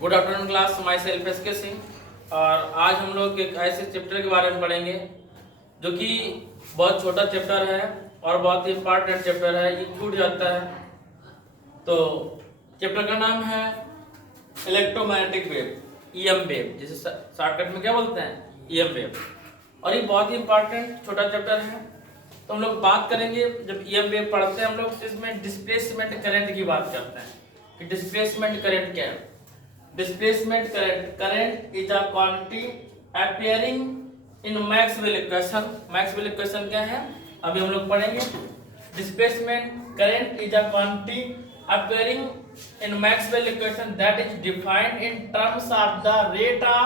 Good afternoon class, myself S K Singh. और आज हम लोग एक ऐसे चैप्टर के बारे में पढ़ेंगे जो कि बहुत छोटा चैप्टर है और बहुत ही इम्पोर्टेंट चैप्टर है। ये छूट जाता है। तो चैप्टर का नाम है इलेक्ट्रोमैग्नेटिक वेव, ईएम वेव, जिसे शॉर्टकट में क्या बोलते हैं, ईएम वेव। और ये बहुत ही इम्पोर्टेंट छोटा चैप्टर है। तो हम लोग बात करेंगे, जब ईएम वेव पढ़ते हैं हम लोग, इसमें डिस्प्लेसमेंट करंट की बात करते हैं कि डिस्प्लेसमेंट करंट क्या है। Displacement current is a quantity appearing in Maxwell equation। Maxwell equation क्या है अभी हम लोग पढ़ेंगे। Displacement current is a quantity appearing in Maxwell equation that is defined in terms of the rate of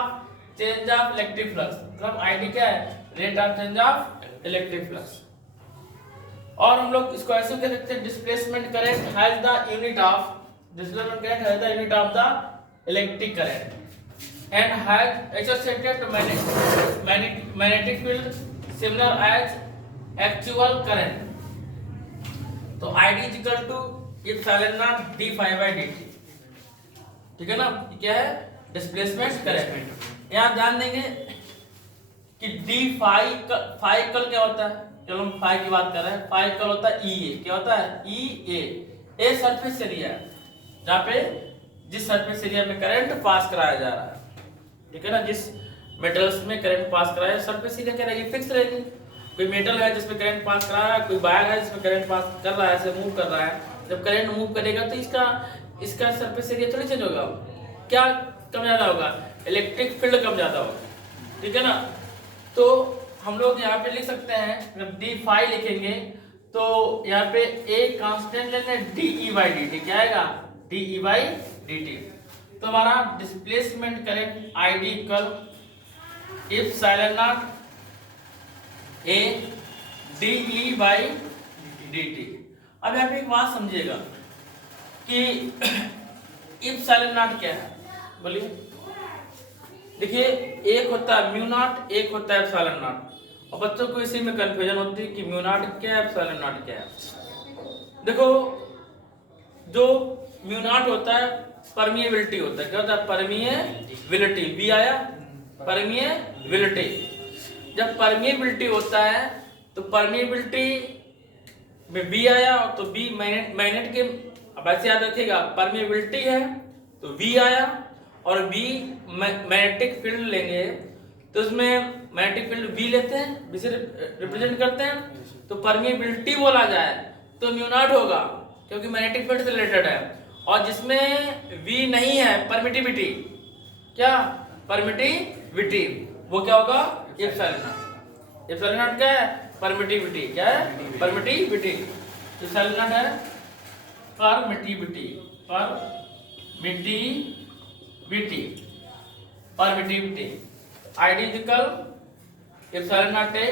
change of electric flux। मतलब ID क्या है, rate of change of electric flux। और हम लोग इसको ऐसे कह सकते हैं, displacement current has the unit of displacement current has the unit of the electric current and has associated magnetic field similar as actual current। तो ID is equal to epsilon naught d phi by dt। ठीक है ना, क्या है displacement current. यहाँ ध्यान देंगे कि d phi कल क्या होता है, चलो हम phi की बात कर रहे हैं। phi कल होता है EA। क्या होता है EA सरफेस एरिया, जहाँ पे जिस सरफेस एरिया में करंट पास कराया जा रहा है। ठीक है ना, जिस मेटल्स में करंट पास कराया सरफेस एरिया क्या रहेगी, फिक्स रहेगी। कोई मेटल है जिसमें करंट पास करा रहा है, कोई वायर है जिसमें करंट पास कर रहा है, ऐसे मूव कर रहा है। जब करंट मूव करेगा तो इसका सरफेस एरिया थोड़ी चेंज होगा, क्या कम ज्यादा होगा, इलेक्ट्रिक फील्ड कम ज्यादा होगा। ठीक है ना, तो हम लोग यहाँ पे लिख सकते हैं, जब डी फाई लिखेंगे तो यहाँ पे एक कांस्टेंट लेंगे DE/dt। क्या आएगा, DE/dt। तो हमारा displacement current ID equal epsilon not A DE/dt। अब यहाँ पे एक बात समझिएगा कि एप्सिलॉन नॉट क्या है, बोलिए। देखिए, एक होता है म्यू नॉट, एक होता है एप्सिलॉन नॉट। और बच्चों को इसी में कंफ्यूजन होती है कि म्यू नॉट क्या है, एप्सिलॉन नॉट क्या है। देखो, जो म्यू नॉट होता है परमिएबिलिटी होता है। क्या होता है, परमिएबिलिटी। बी आया, परमिएबिलिटी। जब परमिएबिलिटी होता है तो परमिएबिलिटी में बी आया, तो बी मैग्नेट के, अब ऐसे याद रखिएगा, परमिएबिलिटी है तो बी आया, और बी मैग्नेटिक फील्ड लेंगे तो उसमें मैग्नेटिक फील्ड बी लेते हैं, बी से रिप्रेजेंट करते हैं। तो परमिएबिलिटी बोला जाए तो म्यू नॉट होगा, क्योंकि मैग्नेटिक फील्ड से रिलेटेड है। और जिसमें V नहीं है, परमिटिविटी, क्या परमिटिविटी, वो क्या होगा, एप्सिलॉन नॉट। एप्सिलॉन नॉट क्या है, परमिटिविटी। क्या है, परमिटिविटी। एप्सिलॉन नॉट है permittivity, permittivity. ID equal epsilon not है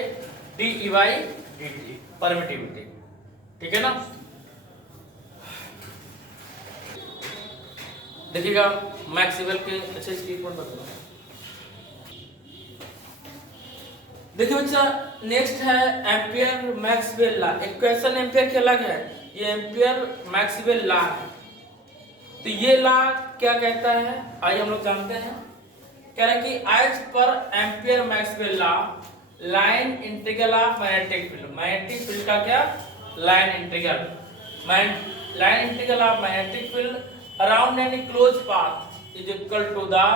DE/dt, परमिटिविटी। ठीक है ना। देखिएगा मैक्सवेल के अच्छे स्टेटमेंट बताओ। देखिए बच्चा, नेक्स्ट है ampere Maxwell law. Equation ampere के अलग है, ये एम्पियर मैक्सवेल लॉ है। तो ये लॉ क्या कहता है, आइए हम लोग जानते हैं। कह रहा है कि एज पर ampere Maxwell law, line integral of magnetic field. Magnetic field का क्या, line integral of magnetic field around any closed path is equal to the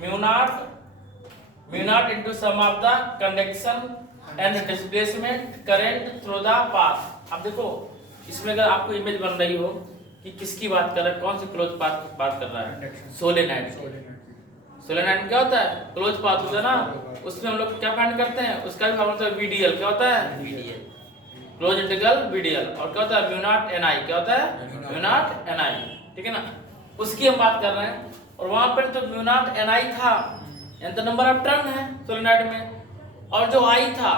mu naught into sum of the conduction and displacement current through the path। अब देखो, इसमें अगर आपको image बन रही हो कि किसकी बात कर रहा है, कौन से क्लोज पाथ की बात कर रहा है, सोलेनॉइड। सोलेनॉइड क्या होता है, क्लोज पाथ होता है ना। उसमें हम लोग क्या फाइंड करते हैं, उसका भी फॉर्मूला होता है VDL। क्या होता है, VDL, क्लोज इंटीग्रल VDL। और क्या होता है, म्यू नॉट NI। क्या होता है, म्यू नॉट NI। ठीक है ना, उसकी हम बात कर रहे हैं। और वहां पर तो म्यू नॉट NI था, यानी तो नंबर ऑफ टर्न है सोलेनॉइड में। और जो I था,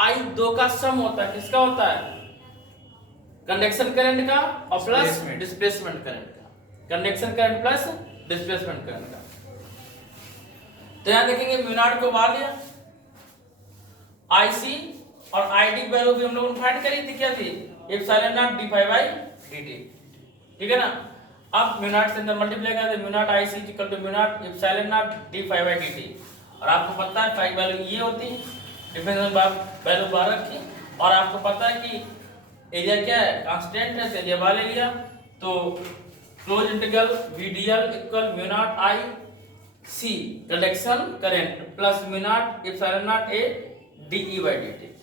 I दो का सम होता है। किसका होता है, कंडक्शन करंट का और प्लस डिस्प्लेसमेंट करंट का। Conduction current plus displacement current का। तो यहां देखेंगे म्यू नॉट को बाहर लिया, IC और ID वैल्यू भी हम लोगों ने फाइंड करी थी। क्या थी, epsilon not d phi by dt। ठीक है ना। अब म्यू नॉट से अंदर मल्टीप्लाई करें तो mu naught I C equal to mu naught epsilon naught D phi by D T. और आपको पता है फाई वैल्यू ये होती है, डिफरेंशियल वैल्यू 12 की। और आपको पता है कि एरिया क्या है, कांस्टेंट है, तो एरिया वाले लिया तो close integral V D L equal mu naught I C reduction current plus mu naught epsilon not A D E by D.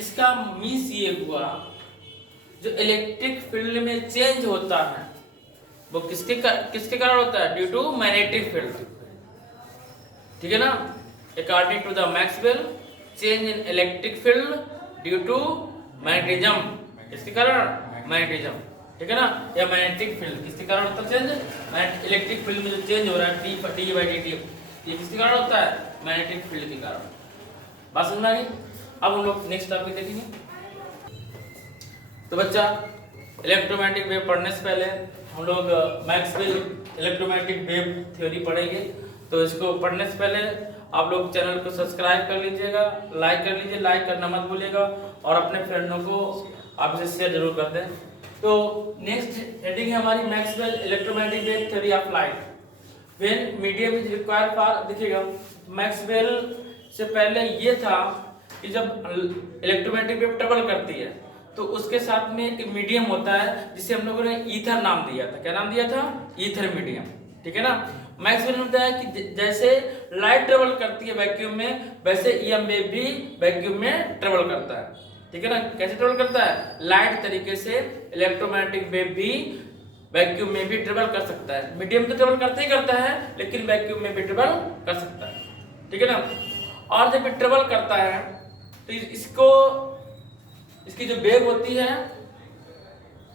इसका मीन्स ये हुआ जो इलेक्ट्रिक फील्ड में चेंज होता है वो किसके कारण होता है, ड्यू टू मैग्नेटिक फील्ड। ठीक है ना, according to the Maxwell change in electric field due to magnetism. किसके कारण, मैग्नेटिज्म। ठीक है ना, या मैग्नेटिक फील्ड किसके कारण होता है चेंज, इलेक्ट्रिक फील्ड में जो चेंज हो रहा है डी बाई डी टी, ये किसके कारण होता है, मैग्नेटिक फील्ड के कारण। बात समझ में आ गई। अब हम लोग नेक्स्ट टॉपिक देखेंगे। तो बच्चा इलेक्ट्रोमैग्नेटिक वेव पढ़ने से पहले हम लोग मैक्सवेल इलेक्ट्रोमैग्नेटिक वेव थ्योरी पढ़ेंगे। तो इसको पढ़ने से पहले आप लोग चैनल को सब्सक्राइब कर लीजिएगा, लाइक कर लीजिए, लाइक करना मत भूलिएगा और अपने फ्रेंडों को आप इसे शेयर जरूर कर दें। तो नेक्स्ट हेडिंग है हमारी Maxwell electromagnetic wave theory of light when medium is required for. देखिएगा मैक्सवेल से पहले ये था कि जब इलेक्ट्रोमैग्नेटिक वेव ट्रेवल करती है तो उसके साथ में एक मीडियम होता है जिसे हम लोगों ने ईथर नाम दिया था। क्या नाम दिया था, ईथर मीडियम। ठीक है ना, मैक्सवेल ने बताया कि जैसे लाइट ट्रेवल करती है वैक्यूम में, वैसे ईएम वेव भी वैक्यूम में ट्रेवल करता है। ठीक है ना, कैसे ट्रेवल करता है, लाइट तरीके से इलेक्ट्रोमैग्नेटिक वेव भी वैक्यूम में भी ट्रेवल कर सकता है। मीडियम तो ट्रेवल करते ही करता है लेकिन वैक्यूम में भी ट्रेवल कर सकता है। ठीक है ना, और जब ट्रेवल करता है तो इसकी जो वेव होती है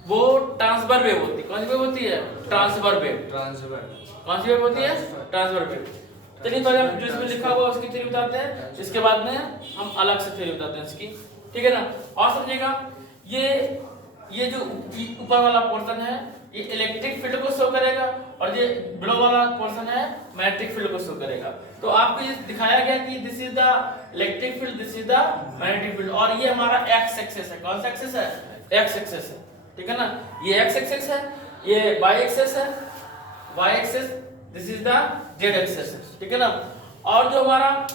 वो ट्रांसफर वेव होती है। कौन सी वेव होती है, ट्रांसफर वेव। कौन सी वेव होती है, ट्रांसफर वेव। चलिए पहले हम जो इसमें लिखा हुआ उसकी थ्योरी बताते हैं, इसके बाद में हम अलग से थ्योरी बताते हैं इसकी। ठीक है ना, और समझिएगा ये जो ऊपर वाला पोर्शन है ये इलेक्ट्रिक फील्ड को शो करेगा और ये बिलो वाला पोर्शन है मैग्नेटिक फील्ड को शो करेगा। तो आपको ये दिखाया गया कि this is the electric field, this is the magnetic field और ये हमारा एक्स एक्सिस है। कौन सा एक्सिस है, एक्स एक्सिस है। ठीक है ना, ये एक्स एक्सिस है, ये वाई एक्सिस है, Y axis, this is the Z axis. ठीक है ना, और जो हमारा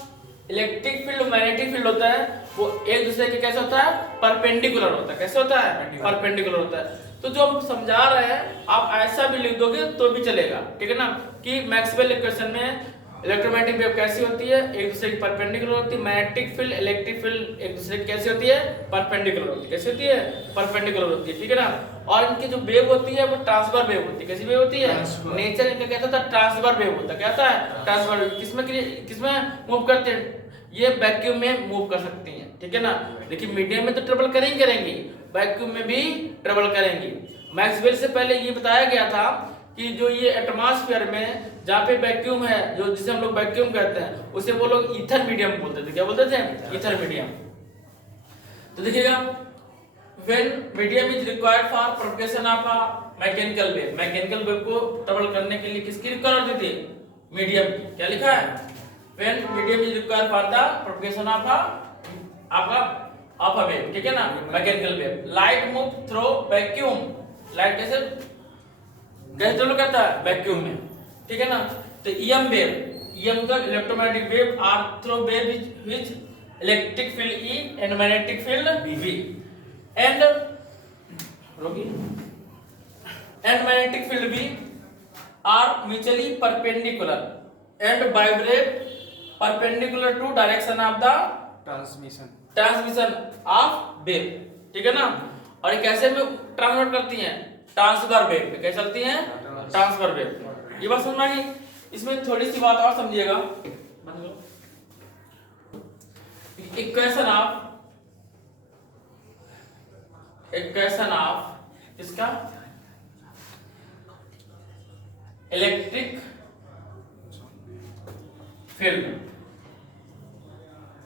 इलेक्ट्रिक फील्ड मैग्नेटिक फील्ड होता है वो एक दूसरे के कैसे होता है, परपेंडिकुलर होता है। कैसे होता है, परपेंडिकुलर होता है। तो जो हम समझा रहे हैं आप ऐसा भी लिख दोगे तो भी चलेगा। ठीक है ना, कि मैक्सवेल इक्वेशन में इलेक्ट्रोमैग्नेटिक वेव कैसी होती है, एक दूसरे की परपेंडिकुलर होती है। मैग्नेटिक फील्ड इलेक्ट्रिक फील्ड एक दूसरे की कैसी होती है, परपेंडिकुलर होती है। कैसी होती है, परपेंडिकुलर होती है। ठीक है ना, और इनकी जो वेव होती है वो ट्रांसफर वेव होती है। कैसी वेव होती है, नेचर इनका कहता था ट्रांसफर वेव होता है। कहता है ट्रांसफर वेव किसमें मूव करते हैं, ये वैक्यूम में मूव कर सकती हैं। ठीक है ना, देखिए मीडियम में तो ट्रेवल करेंगी, वैक्यूम में भी ट्रेवल करेंगी। मैक्सवेल से पहले ये बताया गया था कि जो ये एटमॉस्फेयर में जहाँ पे वैक्यूम है, जो जिसे हम लोग वैक्यूम कहते हैं, उसे वो लोग ईथर मीडियम बोलते थे। क्या बोलते थे, ईथर मीडियम। तो देखिएगा when medium is required for propagation of a mechanical wave, mechanical wave को ट्रेवल करने के लिए किसकी रिक्वायरमेंट होती है, मीडियम की। क्या लिखा है, when medium is required for the propagation of a wave. ठीक है ना, mechanical wave. Light move through vacuum, light कैसे ट्रेवल करता है, वैक्यूम में। ठीक है ना, तो ईएम वेव, ईएम का electromagnetic wave are through wave which electric field E and magnetic field V and magnetic field V are mutually perpendicular and vibrate perpendicular to direction of the transmission of wave. ठीक है ना, और ये कैसे में transmit करती हैं, transfer wave पे। कैसे चलती हैं, ट्रांसफर वेव। ये बात समझ में आ गई। इसमें थोड़ी सी बात और समझिएगा। इक्वेशन ऑफ इसका इलेक्ट्रिक फील्ड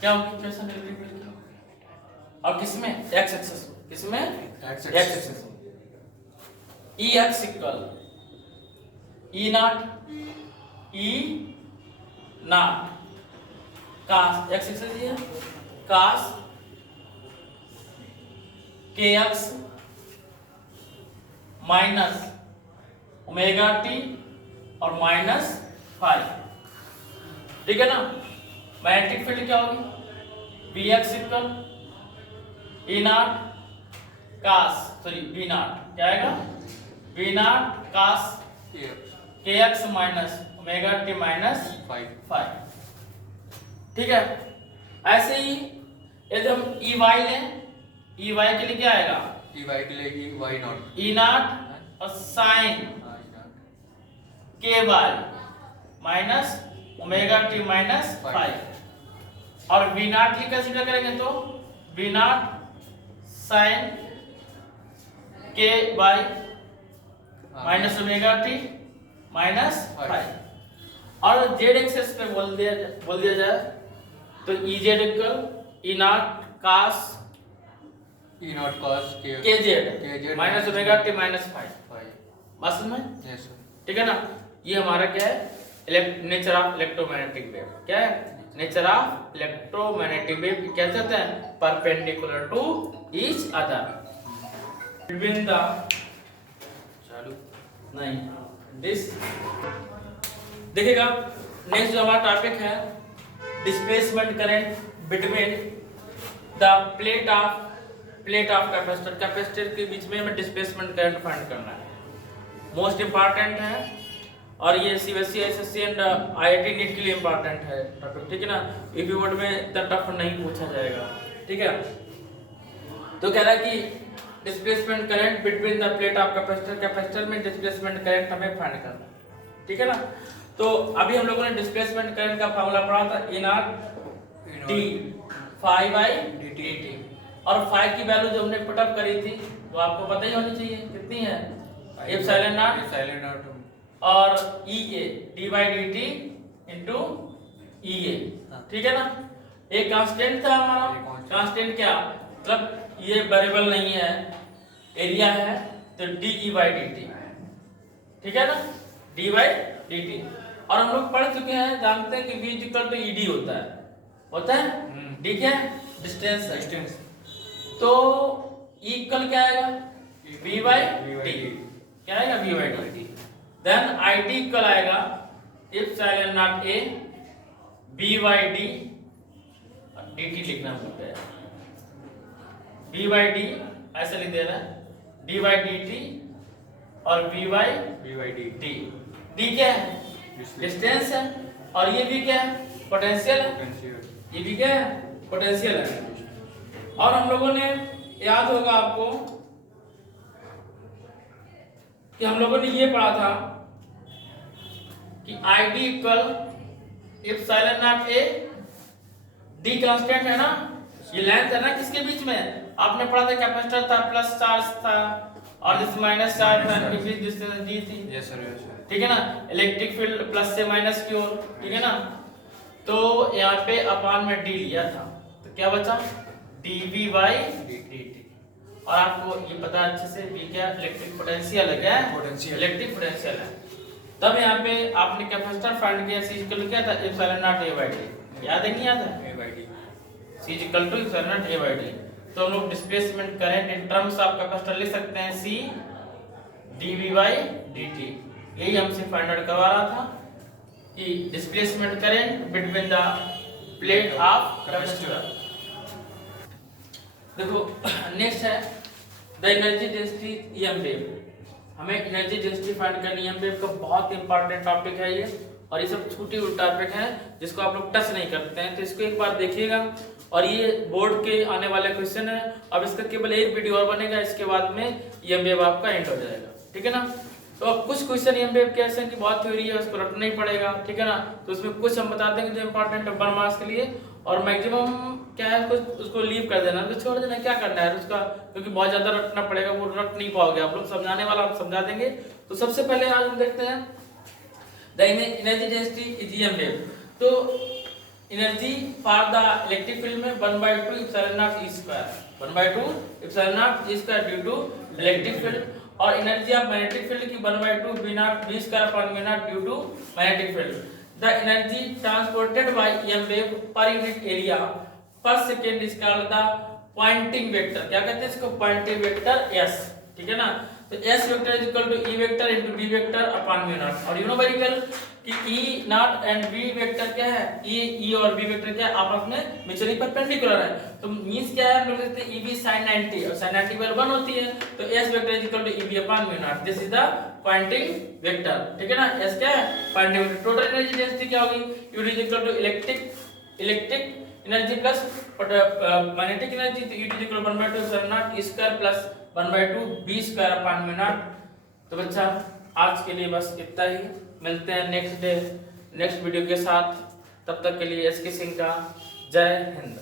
क्या होगी, इक्वेशन इलेक्ट्रिक फील्ड क्या होगी, और किसमें, एक्स एक्सिस, किसमें, X axis. E X equal E not cos, X axis ये कास के एक्स माइनस ओमेगा टी और माइनस फाइव, ठीक है ना। मैग्नेटिक फील्ड क्या होगी, V X equal E not cos, sorry V not क्या आएगा, वी नॉट कास के X minus omega T minus five, ठीक है। ऐसे ही यदि हम ई वाई लें, ई वाई के लिए क्या आएगा, ई वाई के लिए E Y not, E not और sine k y minus omega T minus phi, और वी नॉट की कंसीडर करेंगे तो V not sine k y minus omega T minus phi, और जेड एक्सेस पे बोल दिया जाए तो E Z equal E not cos k Z minus omega T minus phi, बात समझ में, यस सर, ठीक है ना। ये हमारा क्या है, नेचर ऑफ इलेक्ट्रोमैग्नेटिक वेव, क्या है, नेचर ऑफ इलेक्ट्रोमैग्नेटिक वेव क्या कहते हैं, perpendicular to each other between the चालू नहीं दिस, देखिएगा नेक्स्ट जो हमारा टॉपिक है displacement current between the plate of capacitor, capacitor के बीच में हमें डिस्प्लेसमेंट करंट फाइंड करना है, मोस्ट इंपॉर्टेंट है, और ये CBSE SSC and IIT NEET के लिए इंपॉर्टेंट है टॉपिक, ठीक है ना। ईपी बोर्ड में इतना टफ नहीं पूछा जाएगा, ठीक है। तो कह रहा है कि displacement current between the plate of capacitor, capacitor में डिस्प्लेसमेंट करंट हमें फाइंड करना है, ठीक है ना। तो अभी हम लोगों ने डिस्प्लेसमेंट करंट का फार्मूला पढ़ा था, E not D phi by dt, और फाइव की वैल्यू जो हमने पुटअप करी थी वो आपको पता ही होनी चाहिए, कितनी है, एप्सिलॉन नॉट और E A D by D T into E A, ठीक है ना। एक कांस्टेंट था हमारा, कांस्टेंट क्या मतलब ये वेरिएबल नहीं है, एरिया है, तो D E by D T, ठीक है ना, डी बाई डी टी। और हम लोग पढ़ चुके हैं, जानते हैं कि v इक्वल टू ईडी होता है, डी क्या है, डिस्टेंस है, तो ई इक्वल क्या आएगा, v बाई डी, क्या आएगा, v by D, then I T equal आएगा epsilon not A b by D, dt लिखना होता है, b बाई डी ऐसे लिख देना, d बाई dt और b बाई डी, d क्या है, डिस्टेंस है, और ये भी क्या है, पोटेंशियल है, ये भी क्या है, पोटेंशियल है। और हम लोगों ने याद होगा आपको कि हम लोगों ने ये पढ़ा था कि I D equal epsilon not a, D constant है ना, ये लेंथ है ना किसके बीच में, आपने पढ़ा था कैपेसिटर था, प्लस चार्ज था, और दिस माइनस चार्ज था, डिस्टेंस डी थी, यस सर, ठीक है ना। इलेक्ट्रिक फील्ड प्लस से माइनस की ओर, ठीक है ना। तो यहाँ पे अपान में डी लिया था, तो क्या बचा, dv बाई dt, और आपको ये पता अच्छे से v क्या, इलेक्ट्रिक पोटेंशियल है, क्या है, इलेक्ट्रिक पोटेंशियल है। तब यहाँ पे आपने कैपेसिटर फाइंड किया, c इक्वल क्या था, epsilon not a by d, याद है नहीं याद है, a by d, c equal to epsilon not a by d। तो हम लोग displacement current in terms of capacitor लिख सकते हैं, c dv बाई dt, यही हमसे फाइंड आउट करवा रहा था कि displacement current between the plate of capacitor. देखो नेक्स्ट है the energy density EM wave, हमें एनर्जी डेंसिटी फाइंड करनी है, ईएम वेव का बहुत इंपॉर्टेंट टॉपिक है ये, और ये सब छोटी टॉपिक है जिसको आप लोग टच नहीं करते हैं, तो इसको एक बार देखिएगा, और ये बोर्ड के आने वाले क्वेश्चन है। अब इसका केवल एक वीडियो और बनेगा, इसके बाद में ईएम वेव आपका एंड हो जाएगा, ठीक है ना। तो अब कुछ क्वेश्चन ईएम वेव के ऐसे हैं कि बहुत थ्योरी है, उसको रटना ही पड़ेगा, ठीक है ना। तो उसमें कुछ हम बता देंगे जो इंपॉर्टेंट है 1 मार्क्स के लिए, और मैक्सिमम क्या है उसको लीव कर देना, उसको छोड़ देना, क्या करना है उसका, क्योंकि बहुत ज्यादा रटना पड़ेगा, वो रट नहीं पाओगे आप लोग, समझाने वाला आप समझा देंगे। तो सबसे पहले आज हम देखते हैं the energy density is EM wave. तो energy for the electric field में 1/2 epsilon not E square, 1/2 epsilon not E square due to electric field, और एनर्जी ऑफ मैग्नेटिक फील्ड की 1/2 v not v square upon v not due to magnetic field. The energy transported by EM wave per unit area per second is called the Poynting vector, क्या कहते हैं इसको, Poynting vector s, ठीक है ना। तो तो S vector is equal to E vector into B vector upon mu not. और यू नो वेरी वेल कि E not and B vector क्या है, E और B वेक्टर क्या है, आपस में म्यूचुअली परपेंडिकुलर है। तो मींस क्या है, हम लोग कहते हैं EB sin 90 और sin 90 वैल्यू 1 होती है, तो S vector is equal to EB upon mu not. This is the Poynting vector, ठीक है ना। S क्या है, pointing vector. Total energy density क्या होगी, U is equal to electric energy plus magnetic energy, तो E is equal to 1/2 epsilon not E square plus 1/2 B square upon mu not. तो बच्चा आज के लिए बस इतना ही, मिलते हैं नेक्स्ट वीडियो के साथ। तब तक के लिए SK सिंह का जय हिंद।